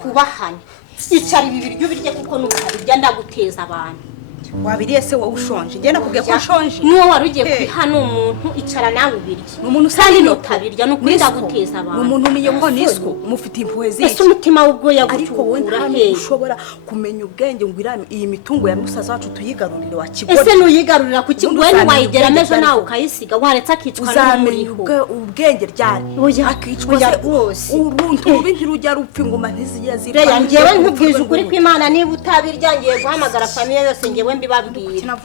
Twubahane icara ibi biryo birye kuko nutabirya ndaguteza abantu wabiriye se wowe ushonje ngenda kubwiye ko ushonje nuwo warugiye kwihana umuntu icara nawe ubirye umuntu kandi nutabirya no kwenda guteza abantu umuntu niye ko niswo umufite impuhwe ziki ese umutima w'ubwo ariko wowe nta ushobora kumenya ubwenge ngo iyi mitungo ya musaza wacu tuyigarurire wakigora ese nuyigarurira kuki wewe wayigera mejo nawe ukayisiga waretse akicwa n'umuriho ubwenge ryari akicwa rwose uruntu rubi ntirujya rupfa ingoma ntiziya zira reya ngewe nkubwije ukuri kw'Imana niba utabirya ngiye guhamagara famiye yose ngewe mbibabwira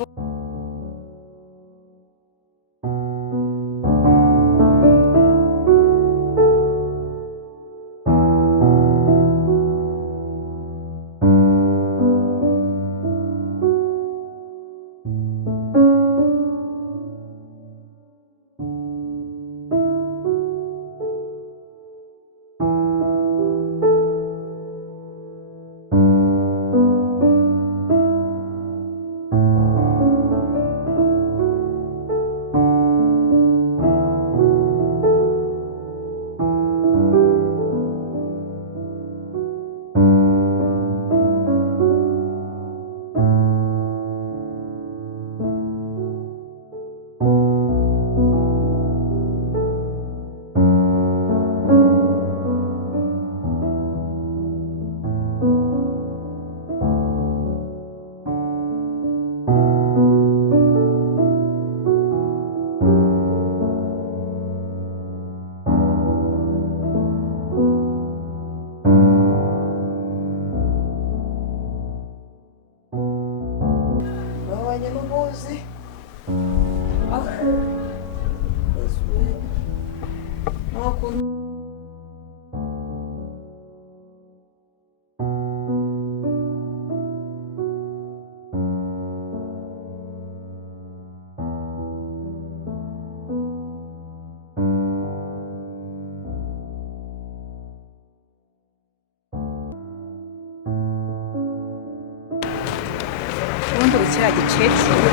kiriya gicecuru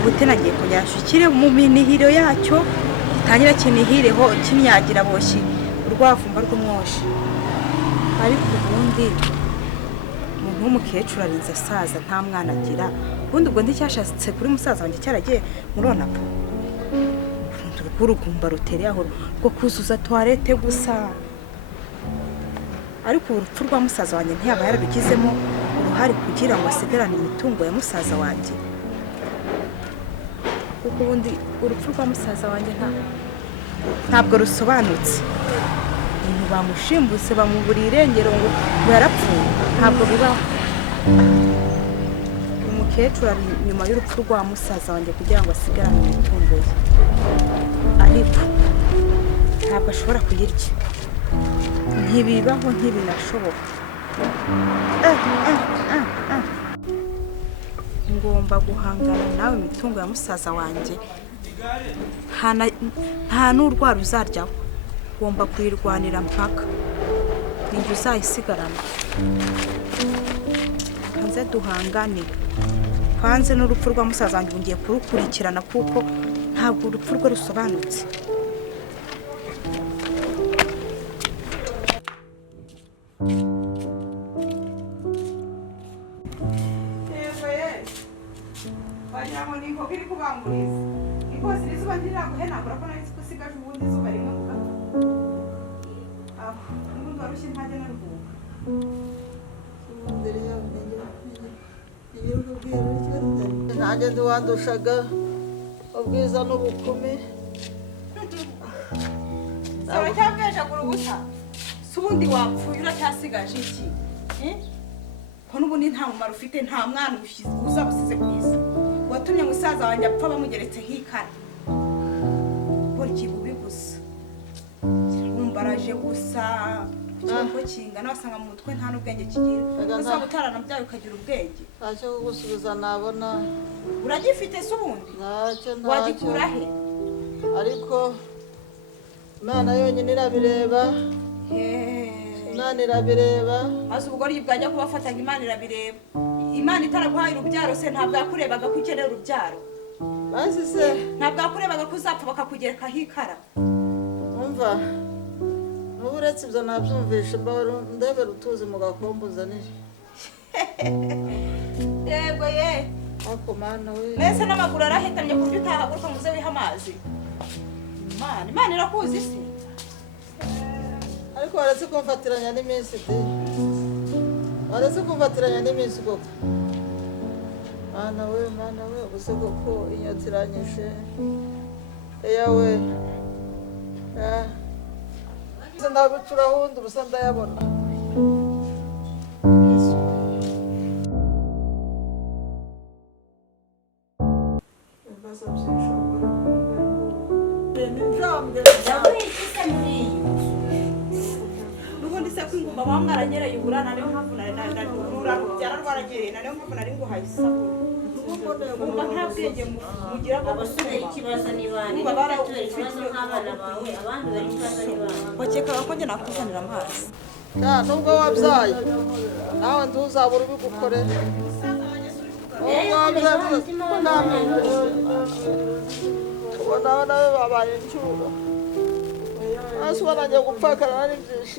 ubutenagiye kunyashukire mu minihiro yacyo gitangira kinihireho kinyagira boshye urwavumba rw'umwoshi ariko ubundi umuntu w'umukecuru arinze asaza nta mwana agira ubundi ubwo ndicyashatse kuri musaza wanjye cyaragiye murona po urugumba rutereye aho rwo kuzuza toilette gusa ariko urupfu rwa musaza wanjye ntiyaba yarabigizemo uruhare kugira ngo asigarane imitungo ya musaza wanjye kuko ubundi urupfu rwa musaza wanjye ntabwo rusobanutse ibintu bamushimbutse bamubura irengero ngo yarapfuye ntabwo bibaho umukecuru ari nyuma y'urupfu rwa musaza wanjye kugira ngo asigarane imitungo ye ariko ntabwo ashobora kuyirya ntibibaho ntibinashoboka ngomba guhangana nawe imitungo ya musaza wanjye nta n'urwara uzaryaho ngomba kuyirwanira mpaka ninjye uzayisigarana kanze duhangane hanze n'urupfu rwa musaza wanjye ngiye kurukurikirana kuko ntabwo urupfu rwe rusobanutse nanjye ndiwadushaga ubwiza n'ubukumi saba cyabweje ku rubuta subundi wapfuye uracyasigaje iki ko n'ubundi nta mumaro ufite nta mwana uzabusize ku isi watumye musaza wanjye apfa bamugeretse nk'ikara buri kibubi gusa umbaraje gusa ko kingana wasanga mu mutwe nta n'ubwenge kigira uzaba utarana byawe ukagira ubwenge ntacyo kugusubiza nabona uragifite se ubundi ntacyo wagikura he ariko Imana yonyine irabireba Imana irabireba maze ubugoryi bwajya kubafatanya Imana irabireba Imana itaraguhaye urubyaro se ntabwo yakurebaga ko ukeneye urubyaro basi se ntabwo yakurebaga ko uzapfa bakakugerekaho ikara umva uretse ibyo nabyumvishe mbahora ndebera utuzi mu gakombuza niri yego ye ako mana we nese n'amaguru arahetamye ku buryo utahaguruka ngo uze wihe amazi imana irakuzi se ariko waretse kumfatiranya n'iminsi de waretse kumfatiranya n'iminsi koko mana we ubuse koko inyota iranyishe eyawe ndabicura hundi ubusa ndayabona ibibazo by'ishobora n'ubundi se ko ingumba baba mwaranyereye uburana niyo mpamvu byararwaragereye niyo mpamvu nari nguhaye isabune ngumba nta bwenge mugira ngo abasore ikibazo n'ibandi batubera ikibazo nk'abana bawe abandi bari ikibazo n'ibandi bakekaga ko njye nakuzanira amazi nubwo wabyaye nawe ntuzabura ubigukorera ubona nawe babaye incyuro hasi ubona agiye gupfakara ari byinshi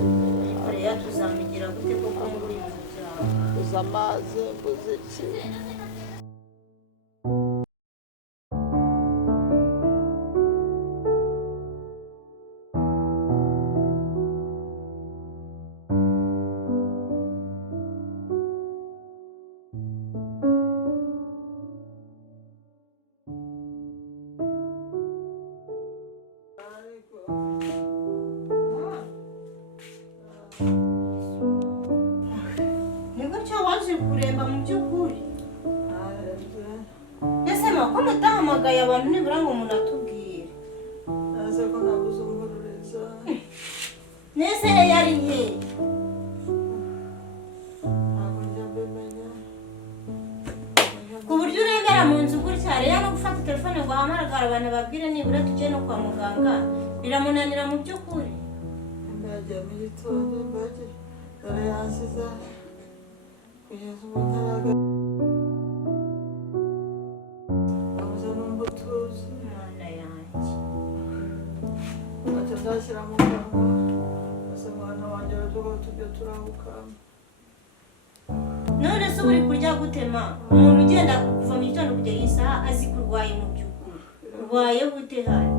rero tuzamugira gute koko muri uyu muryango uza amazi mbuze iki nibwo cyo waje kuremba mu by'ukuri ese ko mutahamagaye abantu nibura ngo umuntu atubwire nase ko nabuze umururiza nese yari he ntabwo njya mbimenya ku buryo urembera mu nzu gutya rero no gufata telefone ngo ahamagare abantu babwire nibura tujye no kwa muganga biramunanira mu by'ukuri mbagiye mu gitondo mbagiye dore yansiza kugeza ubu ntaraga nabuze numva utuzi mwana yanjye ntacyo nzashyira mu kanwa ese mwana wanjye aravuga tujya turahukana none se uri kurya gutema umuntu ugenda kuva mu gitondo kugera iyi saha azi ko urwaye mu by'ukuri urwaye gute hano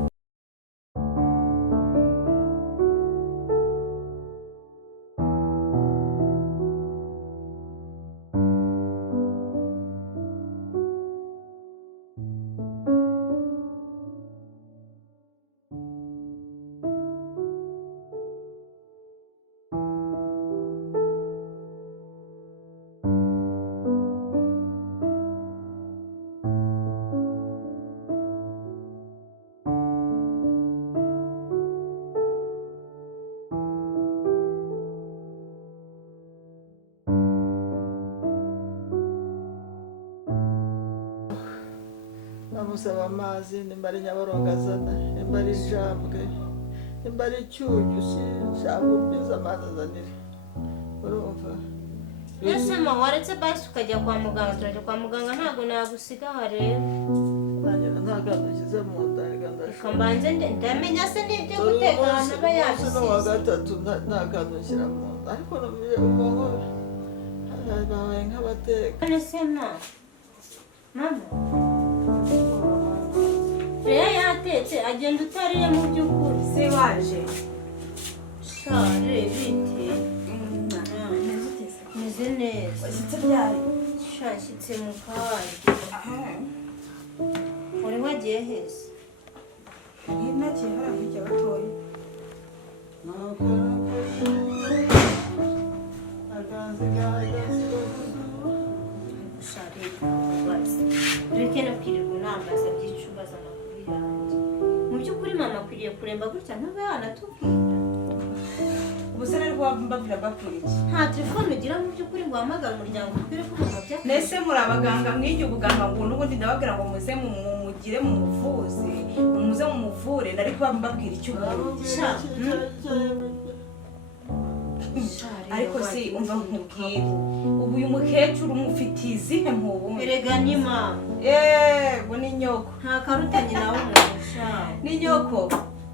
namusaba amazi nimba ari nyabarongo azana nimba ari jambwe nimba ari icyuyu jambwe mbiza amazi azanire urumva ese ma waretse basi ukajya kwa muganga turajya kwa muganga ntabwo nagusiga aha rero nagera nta kantu nshyize mu nda reka reka mbanze ndamenya se n'ibyo guteka ahantu aba umunsi n'uwa yabisize gatatu nta kantu nshyira mu nda ariko numvise umuntu babaye nk'abateka none se ma mama rero yatetse agenda utariye mu by'ukuri se waje share bite meze neza washyitse ryari shashyitse mu kanya uri wagiye heza nagiye hariya hirya gatoya akazi gahagaze share bazi reke no kwirirwa unambaza byinshi ubaza amakuru yanjye mu by'ukuri mama akwiriye kuremba gutya ntabe yanatubwira ubuse rero mbabwira mbabwira iki nta telefone ugira mu by'ukuri ngo uhamagare umuryango ubwire ko mama byakora nese muri abaganga mwigiye ubuganga ngo n'ubundi ndababwira ngo muze mumugire mumuvuze muze mumuvure nari kuba mbabwira icyo ubundi ariko si umva nkubwire ubu uyu mukecuru mufitiye izihe mpubu erega ni mama yego ni nyoko nta karutanye nawe umuntu ni nyoko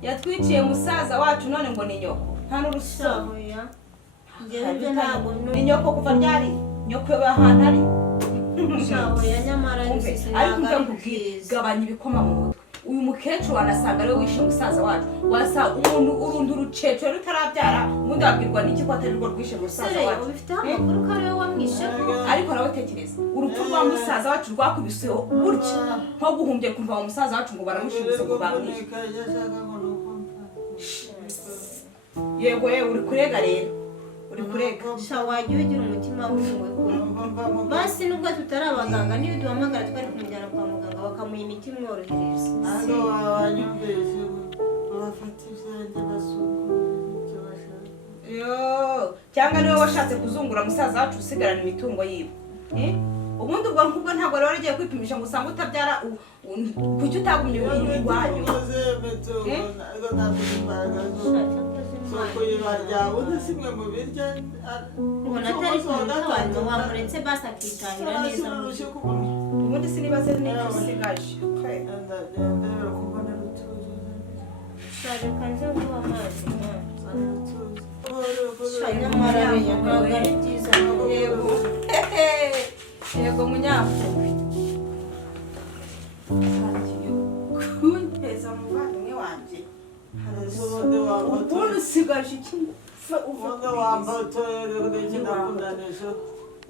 yatwiciye musaza wacu none ngo ni nyoko nta n'urusaho ya njyewe ibyo ntabwo ni nyoko kuva ryari nyoko ahantu ari shaho ya nyamara ariko gabanya ibikoma mu mutwe uyu mukecuru wanasanga ariwe wishe musaza wacu wasa umuntu urundi urucecuru rutarabyara ubundi wabwirwa n'iki ko atari rwo rwishe musaza wacu ubifiteho amakuru ko ariwe wamwishe ariko nawe tekereza urupfu rwa musaza wacu rwakubiseho gutya nko guhumbye kumva wa musaza wacu ngo baramushibuze ngo bamwishe yego uri kurega rero uri kurega wajya ugira umutima w'impuhwe basi nubwo tutari abaganga niyo duhamagara twari kumujyana kwa muganga bakamuha imiti imworohereza hano wanyumvise bafata ibyanjye basukura ibyo bashaka cyangwa niwe washatse kuzungura musaza wacu usigarana imitungo yiwe ubundi ubwo nkubwo ntabwo rero ugiye kwipimisha ngo usange utabyara kuki utagumye iwanyu simwe mu biryo ubona atari kumutwaro wamuretse basi akitahira neza ubundi sinibaze n'icyo usigaje reka nze nguha amazi nyamara ntabwo ari byiza yego munyafuwe kunteza muvandimwe wanjye ubundi usigaje iki uvuga wambaye utoye n'ikinakundanisha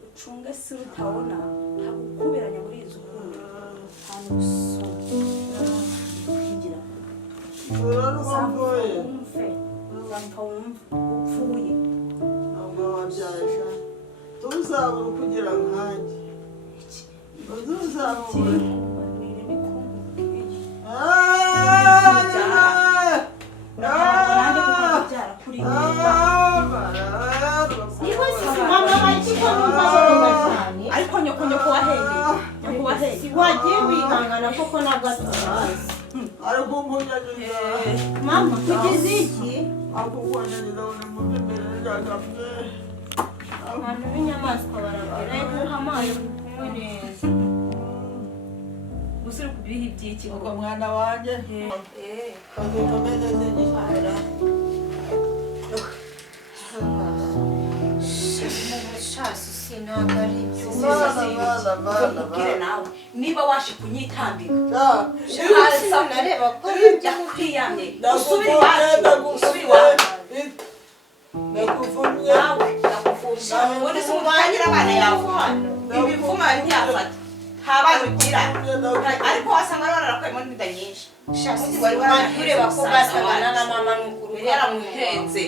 ucunge si utabona ntabwo ukuberanya muri izo ukundi ahantu usoma kwigira wumve uzapfa wumve upfuye ntabwo wabyaje tuzabura kugira nkanjye tuzabura ariko nyoko wahende wagiye wihangana koko na gato ariko umunyagiriza mama tugeze iki akugwaniriza uri mu b'imbere n'ijagapfe abantu b'inyamaswa barabwira yuko amazi kunywa neza gusa uri kubiha iby'iki ubwo mwana wanjye kazikomeze zigishara shasi sinaga ari ibyo ubwire nawe niba washe kunyitambika nareba ko jya kwiyamye usubire iwacu usubire iwacu ndakuvumye nawe ndakuvumye ubundi si umutangira abana yawe ibivuma ntiyafata nta bana ugira ariko wasanga rero arakwemo n'inda nyinshi ureba ko basabana na mama n'ukuru yari yaramuhenze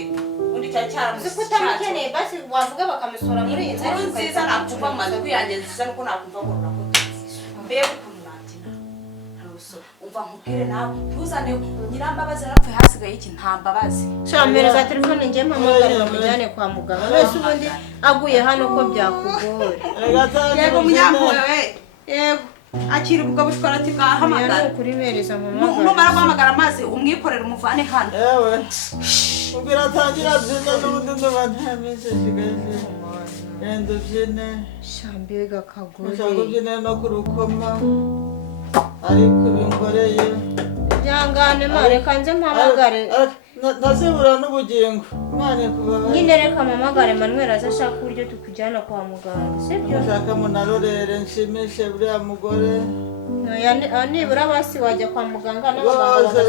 undi cyari cyaramusize uzi ko utamukeneye basi wavuga bakamusora muri iyi inkuru nziza nakumva mu maze kwiyangiza nuko nakumva ngo rurakotse mbega ukuntu natina umva nkubwire nawe ntuzane nyirambabazi yarapfuye hasigaye iki nta mbabazi shampereza telefone njye mpamagara bamujyane kwa muganga wese ubundi aguye hano ko byakugora yego munyampuwe we yego akira ubwo bushwarati bwahamagara ukuri bereza numara guhamagara amazi umwikorere umuvane hano yewe ubwira atangira byine n'ubundi nduba nta minsi isigaje yenda ubyine shambega kagore ushaka ubyine no ku rukoma ariko bingoreye byangane mareka nze mpamagare ntazibura n'ubugingo imana ikubabare nyine reka mpamagare Manuel aza ashaka uburyo tukujyana kwa muganga sibyo ushaka munarorere nshimishe buriya mugore nibura basi wajya kwa muganga rwose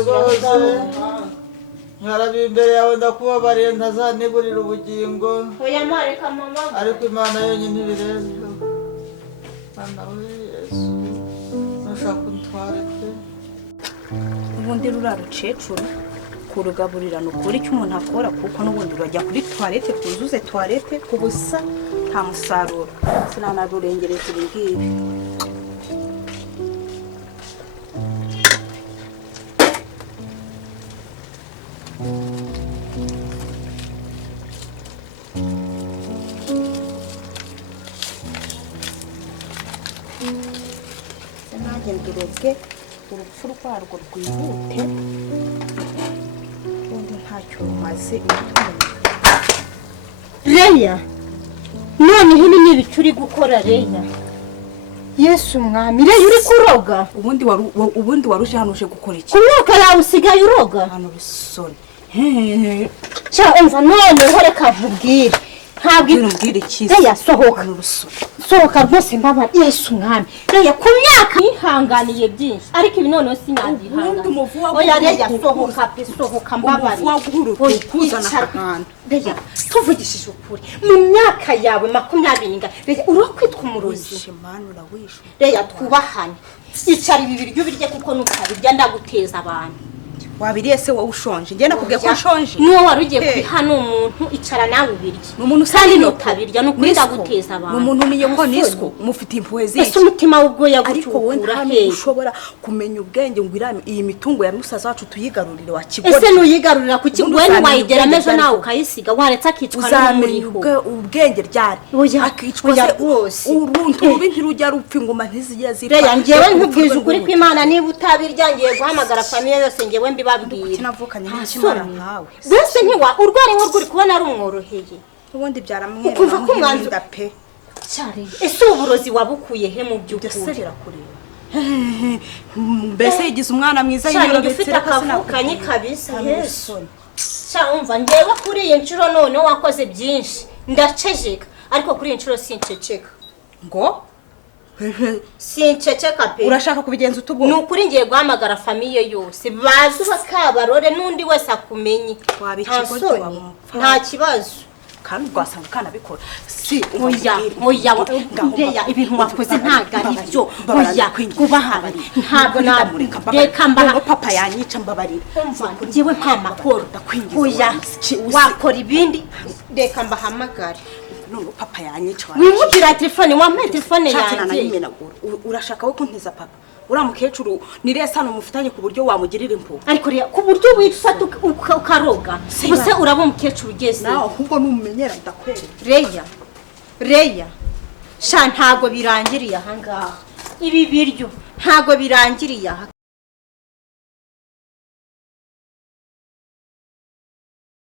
nkarabi imbere yawe ndakubabariye ntazaniburira ubugingo oya mareka mpamagare ariko imana yonyine ibireba mwana we yesu nushaka untware pe ubundi ruriya rucecuru kurugaburira ni ukuri icyo umuntu akora kuko n'ubundi urajya kuri toilette twuzuze toilette ku busa nta musaruro sinanarurengereza ibi ngibi nagenda urobwe urupfu rwarwo rwihute ubundi ntacyo rumaze Leya noneho ibi ni ibicu uri gukora Leya Yesu mwami Leya uri kuroga ubundi waruje hano uje gukora iki ku myaka yawe usigaye uroga hano rusoni sha umva none reka nkubwire ntabwo Mbwira ikiza. Reya sohoka sohoka rwose mbaba Yesu mwami Reya ku myaka yihanganiye byinshi ariko ibi none sinabihangana oya Reya sohoka pe sohoka mbabari kuzana ahantu Reya tuvugishije ukuri mu myaka yawe 20 Reya urakwitwa umurozi Reya twubahane icara ibi biryo birye kuko nutabirya ndaguteza abantu wabiriye se wowe ushonje ngenda kubwiye ko ushonje nuwo warugiye kubihana umuntu icara nawe ubirye umuntu kandi nutabirya no kwita guteza abantu umuntu niye ko niswo umufite impuhwe ziki ese umutima w'ubwo ariko wowe yagucukura nta ushobora kumenya ubwenge ngo iyi mitungo ya musaza wacu tuyigarurire wa kigori ese nuyigarurira ku kigwe wayigera mejo nawe ukayisiga waretse akicwa uzamenya ubwenge ryari akicwa se uruntu rubi ntirujya rupfa ingoma ntizijya zipfa Reya ngewe nkubwije ukuri kw'Imana niba utabirya ngiye guhamagara famille yose ngewe mbibabwira kinavukanye n'ikimara nkawe bese ntiwa urwari ruri kubona ari umworoheye ubundi byaramwera ukumva ko umwanzu pe cyari ese uburozi wabukuye he mu by'ukuri mbese yigize umwana mwiza y'ibiro bifite akavukanye kabisa Yesu umva ngewe kuri iyi nshuro none wakoze byinshi ndacejeka ariko kuri iyi nshuro sinceceka ngo sinceceka pe urashaka kubigenza utugo nukuri ngiye guhamagara famille yose bazi bakabarore nundi wese akumenye nta kibazo kandi rwasanga kanabikora si oya Reya ibintu wakoze ntago ari byo oya kubahari ntabwo namureka reka mbaha papa yanyica mbabarira ngiwe nta makoro oya wakora ibindi reka mbahamagare none papa yanyica wimugira telefone wampe telefone yanjye urashaka we kuntiza papa uramukecuru niresa numufitanye ku buryo wamugirira impu ariko Reya ku buryo wifata ukaroga buse uraba umukecuru ugeze naho ahubwo numumenyera ndakwere Reya sha ntago birangiriye aha ngaha ibi biryo ntago birangiriye aha